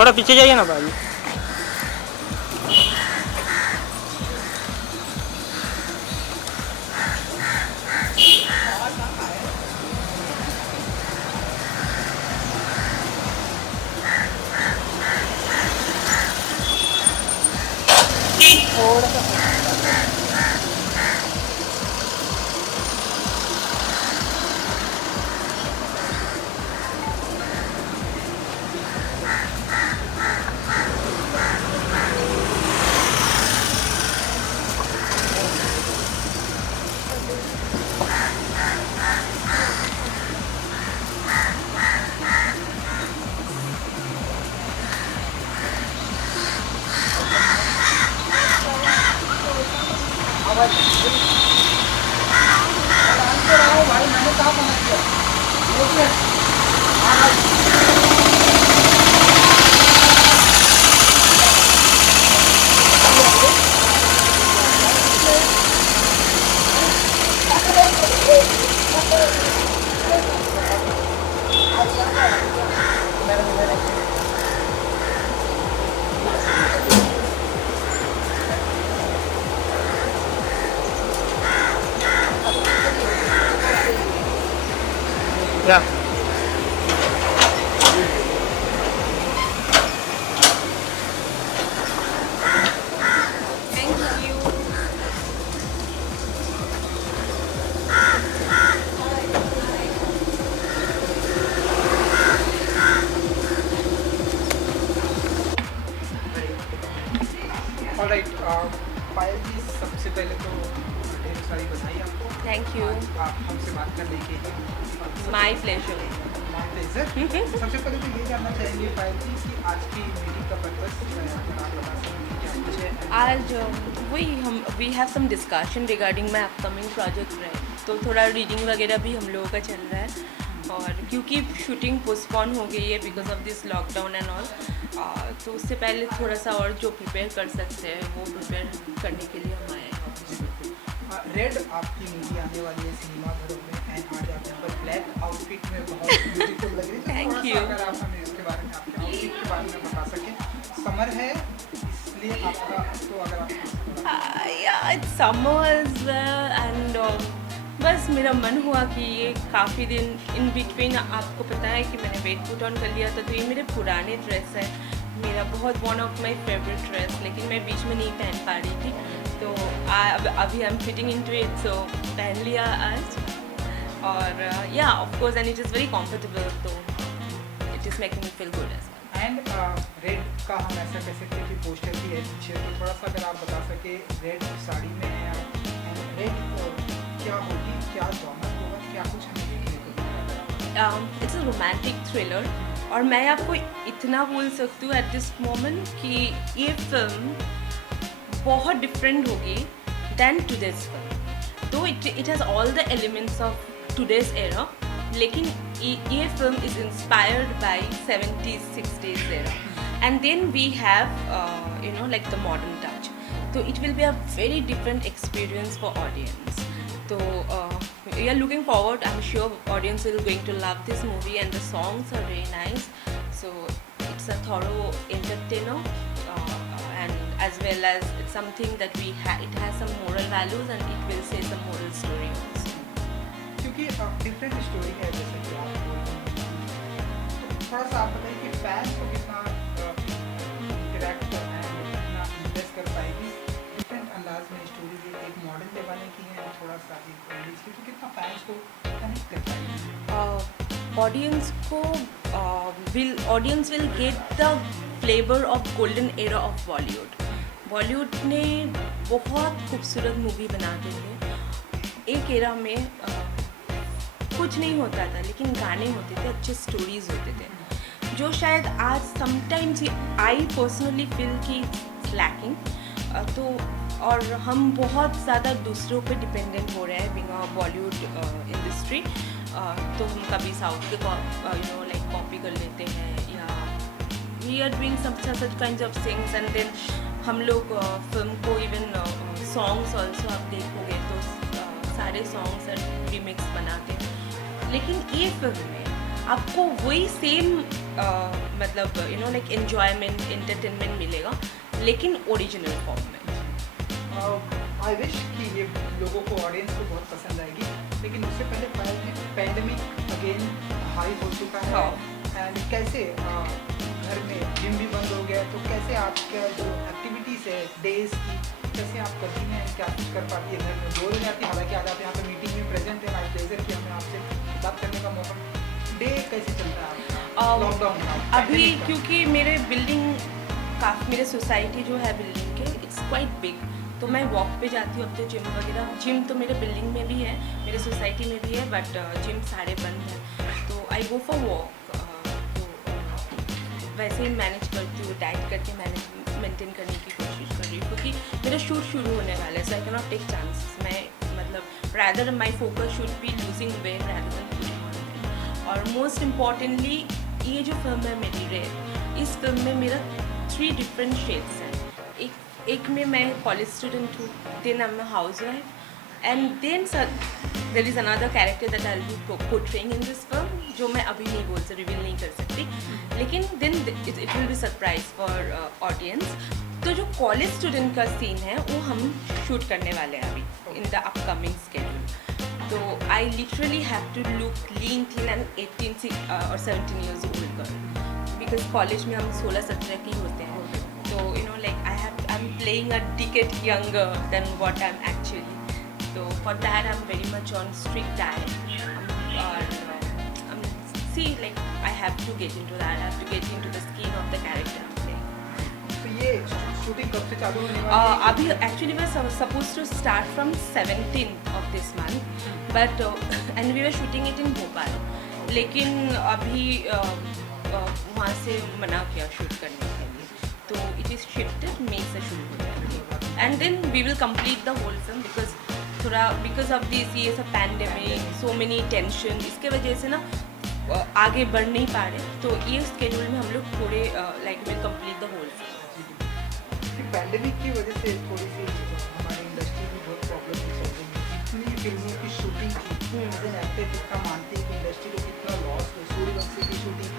थोड़ा पीछे जाइए ना भाई। या Thank you. ऑलराइट पायल जी, सबसे पहले तो ढेर सारी बधाई आपको। Thank you. आप हमसे बात करने के लिए My pleasure. My pleasure. सबसे पहले तो ये जानना चाहेंगे पायल जी कि आज की मीटिंग का पर्पस अगर आप बता सकें क्या कुछ है। आज वही हम we have some discussion regarding my upcoming project, right. तो थोड़ा रीडिंग वगैरह भी हम लोगों का चल रहा है, और क्योंकि शूटिंग पोस्टपोन हो गई है because of this lockdown and all, तो उससे पहले थोड़ा सा और जो प्रिपेयर कर सकते हैं वो प्रिपेयर करने के लिए हम आए हैं। रेड आपकी मूवी आने वाली है सिनेमा घरों में, एंड आज आप यहाँ पर ब्लैक आउटफिट में बहुत ब्यूटीफुल लग रही है। Thank थोड़ा सा you. अगर आप हमें इसके बारे में, आपके आउटफिट के बारे में बता सकें। समर है इसलिए आपका, तो अगर आप इट्स समर्स एंड बस मेरा मन हुआ कि ये काफ़ी दिन इन बिटवीन, आपको पता है कि मैंने वेट पुट ऑन कर लिया था, तो ये मेरे पुराने ड्रेस है, मेरा बहुत one of my favourite dress, लेकिन मैं बीच में नहीं पहन पा रही थी, तो अभी I am fitting into it, so पहन लिया आज। और या of course and it is very comfortable, तो it is making me feel good as well. And red का हम ऐसा कह सकते हैं कि पोस्टर भी है पीछे, तो थोड़ा सा अगर आप बता सके रेड साड़ी में है आप, रेड क्या होगी, क्या जॉनर होगा, क्या कुछ हमें देखने को मिलेगा? इट्स अ रोमांटिक थ्रिलर, और मैं आपको इतना बोल सकती हूँ एट दिस मोमेंट कि ये फिल्म बहुत डिफरेंट होगी दैन टुडेज फिल्म। तो it has all the elements of today's era, लेकिन ये film is inspired by 70s 60s era, and then we have you know like the modern touch, तो it will be a very different experience for audience. So we are looking forward. I'm sure audience will going to love this movie, and the songs are very nice. So it's a thorough entertainer, and as well as it's something that it has some moral values, and it will say some moral story also. क्योंकि different story है जैसे कि आप थोड़ा सा आप बताइए कि फैंस को कितना इंटरेक्ट करना है, कितना इन्वेस्ट कर पाएगी। डिफरेंट अंदाज में स्टोरी भी एक मॉडर्न जमाने की है, थोड़ा सा एक इंग्लिश की, तो कितना फैंस को कनेक्ट कर पाएगी। Audience will get the flavor of golden era of Bollywood. Bollywood ने बहुत खूबसूरत मूवी बनाते थे। एक एरा में कुछ नहीं होता था, लेकिन गाने होते थे, अच्छे स्टोरीज होते थे, जो शायद आज समटाइम्स आई पर्सनली फील की लैकिंग। तो और हम बहुत ज़्यादा दूसरों पे डिपेंडेंट हो रहे हैं बिना बॉलीवुड इंडस्ट्री। तो हम कभी साउथ के यू नो लाइक कॉपी कर लेते हैं, या we are doing such kind of things, and then हम लोग फिल्म को इवन सॉन्ग्स ऑल्सो आप देखोगे तो सारे सॉन्ग्स रिमिक्स बनाते हैं, लेकिन ये फिल्म में आपको वही सेम मतलब लाइक एन्जॉयमेंट एंटरटेनमेंट मिलेगा, लेकिन ओरिजिनल फॉर्म में। आई विश कि ये लोगों को, ऑडियंस को बहुत पसंद आएगी, लेकिन उससे पहले पैंडमिक अगेन हाई हो चुका है। हाँ। एंड कैसे घर में जिम भी बंद हो गया, तो कैसे आपका जो एक्टिविटीज़ है डेज की, कैसे आप करती हैं, क्या कुछ कर पाती है, घर में बोर हो जाती है? हालांकि आज आप यहाँ पे मीटिंग में प्रेजेंट है, माई प्लेजर कि हमें आपसे बात करने का मौका। डे कैसे चलता है आपका लॉकडाउन का? अभी pandemic का? क्योंकि मेरे बिल्डिंग काफ़ी, मेरे सोसाइटी जो है बिल्डिंग के, इट्स क्वाइट बिग, तो मैं वॉक पे जाती हूँ। अब तो जिम वगैरह, जिम तो मेरे बिल्डिंग में भी है, मेरे सोसाइटी में भी है, बट जिम सारे बंद हैं, तो आई गो फॉर वॉक। तो वैसे ही मैनेज करती हूँ, डाइट करके मैनेज मेंटेन करने की कोशिश कर रही हूँ, क्योंकि मेरा शूट शुरू होने वाला है, so I can not take chances. मैं मतलब rather my focus should be losing weight rather than putting on weight. और मोस्ट इम्पॉर्टेंटली ये जो फिल्म है मेरी रेड, इस फिल्म में मेरा 3 डिफरेंट शेड्स हैं। एक में मैं कॉलेज स्टूडेंट हूँ, then I am a housewife, and then there is another character that I will be portraying in this film, जो मैं अभी नहीं बोल सकती, रिवील नहीं कर सकती, लेकिन then it will be surprise for audience. तो जो कॉलेज स्टूडेंट का सीन है वो हम शूट करने वाले हैं अभी इन द अपकमिंग स्केड्यूल। तो I literally have to look lean thin and 18 और 17 years old girl, because college में हम 16-17 की होते हैं, तो like I am playing a decade younger than what I am actually. तो for that I am very much on strict diet, और see, like I have to get into that, I have to get into the skin of the character I'm playing. तो ये shooting कब से चालू होने वाली है? अभी actually we are supposed to start from 17th of this month, but and we were shooting it in Bhopal, लेकिन अभी वहाँ से मना किया शूट करने के लिए, तो इट इज़ शिफ्टेड, मई से शुरू हो जाएगी, and then we will complete the whole film, because of this, ये सब पैंडेमिक, सो मेनी टेंशन, इसके वजह से ना आगे बढ़ नहीं पा रहे, तो ये स्केड्यूल में हम लोग पूरे like will complete the whole film. Pandemic की वजह से थोड़ी सी हमारी इंडस्ट्री में बहुत प्रॉब्लम चल रही है। जितनी फिल्मों की शूटिंग की, एज एन एक्टर कितना मानती है कि इंडस्ट्री को कितना लॉस हो। सूर्यवंशी की शूटिंग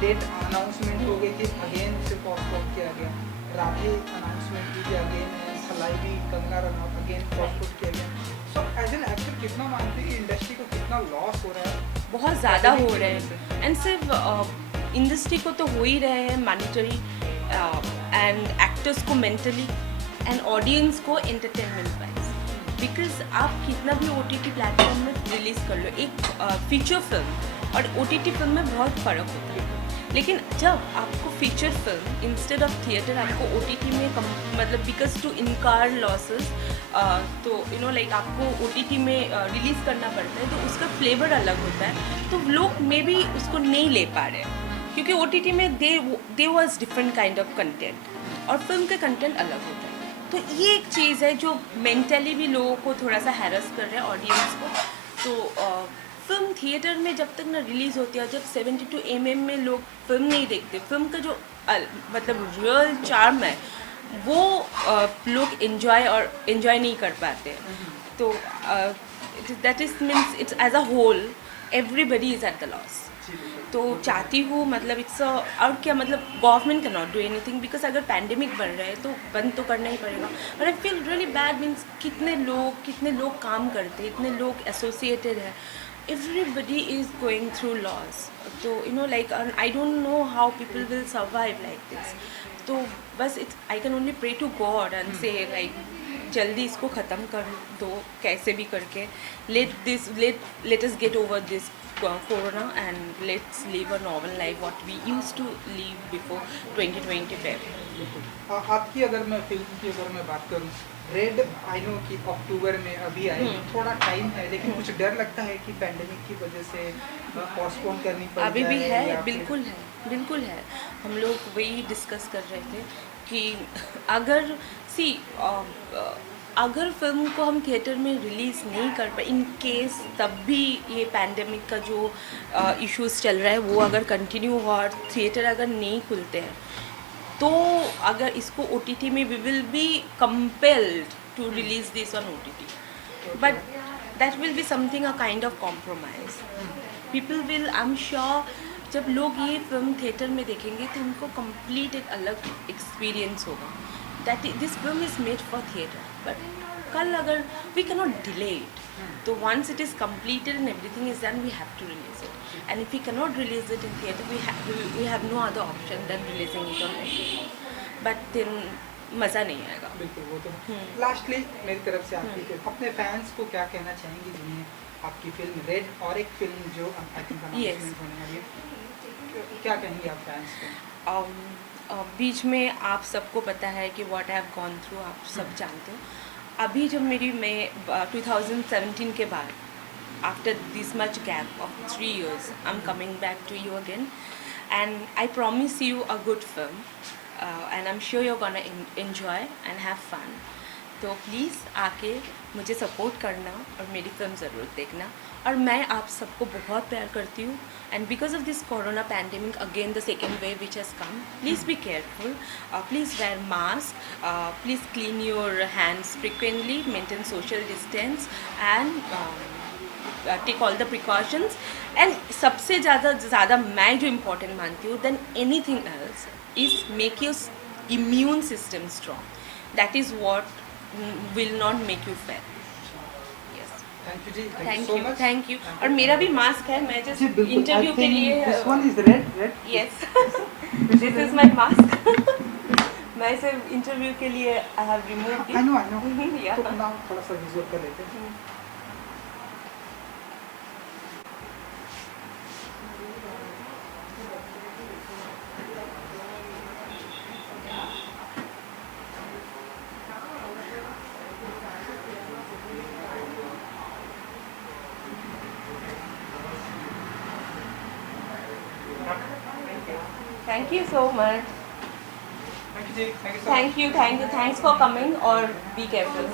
डेट अनाउंसमेंट हो गई थी, अगेन उसे पोस्टपोन किया गया। राधे अनाउंसमेंट की थी, अगेन खलाई भी, कंगना रनौत अगेन पोस्टपोन किया गया। सो एज एन एक्टर कितना मानते हैं कि इंडस्ट्री को कितना लॉस हो रहा है? बहुत ज़्यादा हो रहे हैं, एंड सिर्फ इंडस्ट्री को तो हो ही रहे हैं मॉनिटरी, एंड एक्टर्स को मेंटली, एंड ऑडियंस को एंटरटेनमेंट वाइज, बिकॉज आप कितना भी OTT प्लेटफॉर्म में रिलीज़ कर लो, एक फीचर फिल्म और OTT फिल्म में बहुत फ़र्क होता है। लेकिन जब आपको feature film instead of theatre आपको OTT में मतलब बिकॉज टू इनकार लॉसेस, तो लाइक आपको OTT में रिलीज़ करना पड़ता है, तो उसका फ्लेवर अलग होता है, तो लोग मे बी उसको नहीं ले पा रहे हैं, क्योंकि OTT में they was different kind of content और फिल्म का कंटेंट अलग होता है। तो ये एक चीज़ है जो मेंटली भी लोगों को थोड़ा सा हैरस कर रहा है, ऑडियंस को। तो फिल्म थिएटर में जब तक ना रिलीज़ होती है, जब 72 mm में लोग फिल्म नहीं देखते, फिल्म का जो मतलब रियल चार्म है वो लोग एंजॉय नहीं कर पाते हैं। तो that is means it's as a whole everybody is at the loss. तो चाहती हूँ मतलब और क्या, मतलब government can not do anything, because अगर पैंडेमिक बढ़ रहा है तो बंद तो करना ही पड़ेगा। और I feel really bad, means कितने लोग काम करते हैं, इतने लोग एसोसिएटेड है, everybody is going through loss. So like I don't know how people will survive like this. तो बस I can only pray to God and say like जल्दी इसको ख़त्म कर दो कैसे भी करके, let us get over this corona and let's live a normal life what we used to live before 2020 पे। आपकी अगर मैं फिल्म की अगर मैं बात करूँ, रेड आई नो कि अक्टूबर में अभी आई, थोड़ा टाइम है, लेकिन कुछ डर लगता है कि पैंडेमिक की वजह से पोस्टपोन करनी पड़ अभी भी जाए है, या बिल्कुल है। हम लोग वही डिस्कस कर रहे थे कि अगर फिल्म को हम थिएटर में रिलीज़ नहीं कर पाए, इन केस तब भी ये पैंडेमिक का जो इश्यूज चल रहा है वो अगर कंटिन्यू हुआ और थिएटर अगर नहीं खुलते हैं, तो अगर इसको OTT में we will be compelled to release this on OTT, but that will be something a kind of compromise. People will, I am sure जब लोग ये फिल्म थिएटर में देखेंगे तो उनको कंप्लीट एक अलग एक्सपीरियंस होगा that this film is made for theatre but कल अगर we can not delay it तो once it is completed and everything is done we have to release it and if we cannot release it in theatre we have no other option than releasing it on OTT but then मज़ा नहीं आएगा बिल्कुल वो तो lastly मेरी तरफ से आपकी अपने फैंस को क्या कहना चाहेंगी जिन्हें आपकी फिल्म रेड और एक फिल्म जो आई थिंक अनाउंसमेंट होने वाली है क्या कहेंगे आप फैंस को बीच में आप सबको पता है कि what I have gone through आप सब जानते हो अभी जब मैं 2017 के बाद after this much gap of 3 years I am coming back to you again and I promise you a good film and I'm sure you're gonna enjoy and have fun. तो प्लीज़ आके मुझे सपोर्ट करना और मेरी film ज़रूर देखना और मैं आप सबको बहुत प्यार करती हूँ and because of this corona pandemic again the second wave which has come please be careful please wear mask please clean your hands frequently maintain social distance and take all the precautions and सबसे ज़्यादा मैं जो important मानती हूँ then anything else is make your immune system strong. That is what will not make you fat. Yes. Thank you ji Thank so you. Much Thank you. और मेरा भी mask है मैं जी जस्ट बिल्कुल इंटरव्यू के लिए this one is red yes this is my mask मैं इसे इंटरव्यू के लिए I have removed I know या तो नाउ थोड़ा सा विजुअल कर लेते हैं thank you so much thank you ji thank you thank you thanks for coming और बी केयरफुल